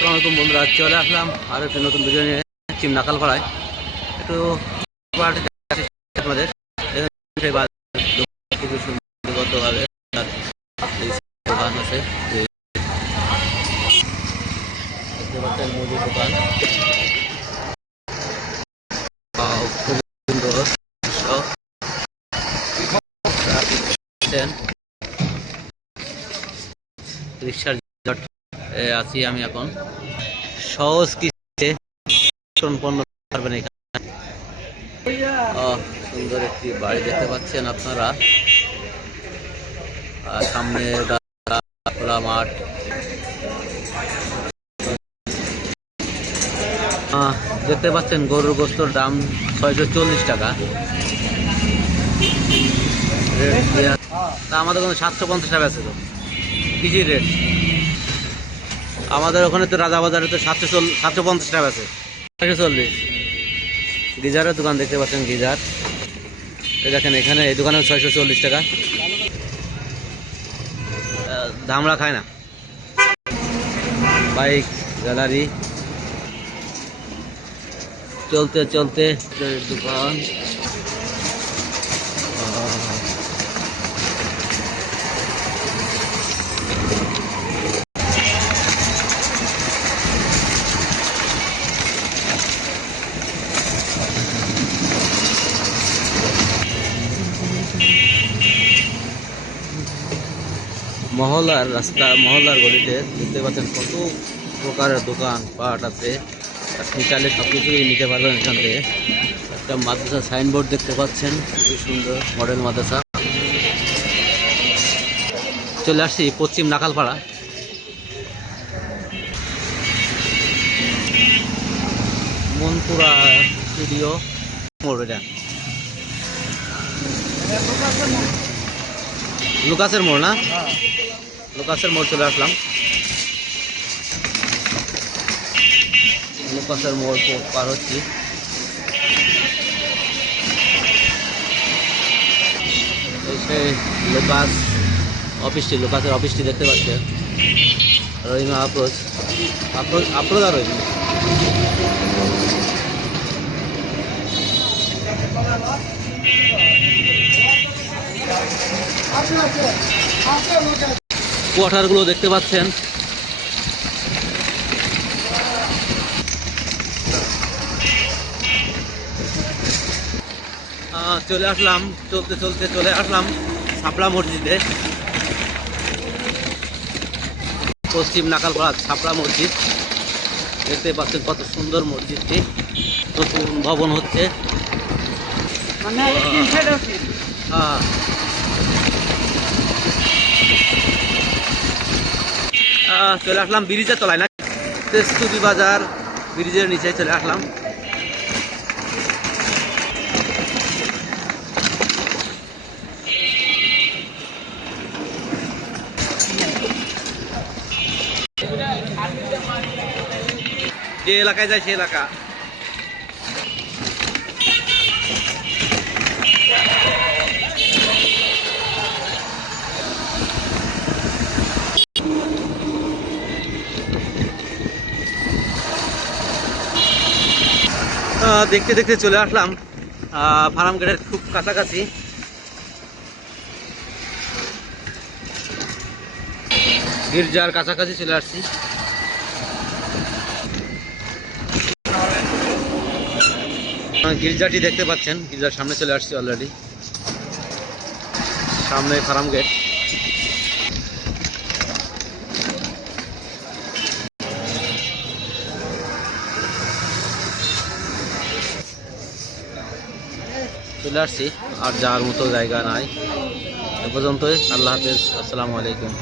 আসসালামু আলাইকুম বন্ধুরা, চলে আসলাম আর একটি নতুন ভিডিও নিয়ে চিম নাকালপাড়ায়। একটু আমাদের খুবই সুন্দরভাবে দোকান আছে, দেখতে পাচ্ছেন মুদির দোকান, খুব সুন্দর রিক্সার আছি আমি এখন। সহজ কিস্তিতে পণ্য পারবেন এখানে। সুন্দর একটি বাড়ি দেখতে পাচ্ছেন আপনারা, সামনে খোলা মাঠ। দেখতে পাচ্ছেন গরুর গোস্তর দাম 640 টাকা, তা আমাদের ওখানে 750 টাকা আছে। তো কিসির রেট? আমাদের ওখানে তো রাজাবাজারে তো 750 টাকা আছে, 640। গিজারের দোকান দেখতে পাচ্ছেন, গিজার দেখেন এখানে, এই দোকানে 640 টাকা। ধামড়া খায় না, বাইক গ্যালারি চলতে চলতে দোকান। মহল্লার রাস্তা, মহল্লার গলিতে দেখতে পাচ্ছেন কত প্রকারের দোকান পাট আছে। আপনি চাইলে সব কিছুই নিতে পারবেন এখান থেকে। একটা মাদ্রাসা সাইনবোর্ড দেখতে পাচ্ছেন, খুবই সুন্দর মডেল মাদ্রাসা। চলে আসছি পশ্চিম নাকালপাড়া। মনপুরা স্টুডিও মোড়, এটা লুকাসের মোড় না? লুকাসের মোড় চলে আসলাম। লুকাসের মোড় পার হচ্ছি। সেই লুকাস অফিসটি, লুকাসের অফিসটি দেখতে পাচ্ছেন। রহিমা আপ্রোচ আর রহিমা। কোয়ার্টারগুলো দেখতে পাচ্ছেন। চলে আসলাম, চলতে চলতে চলে আসলাম ছাপড়া মসজিদে। পশ্চিম নাকালপাড়া ছাপড়া মসজিদ দেখতে পাচ্ছেন, কত সুন্দর মসজিদটি। নতুন ভবন হচ্ছে। চলে আসলাম ব্রিজের তলায়, না তেস্তুরি বাজার ব্রিজের নিচে চলে আসলাম। যে এলাকায় যায় সে এলাকা। দেখতে দেখতে চলে আসলাম ফার্ম গেটের খুব কাছাকাছি। গির্জার কাছাকাছি চলে আসছি। গির্জাটি দেখতে পাচ্ছেন, গির্জার সামনে চলে আসছি অলরেডি। সামনে ফার্ম গেট। চলে আসছি, আর যাওয়ার মতো জায়গা নাই। এ পর্যন্তই। আল্লাহ হাফেজ, আসসালামু আলাইকুম।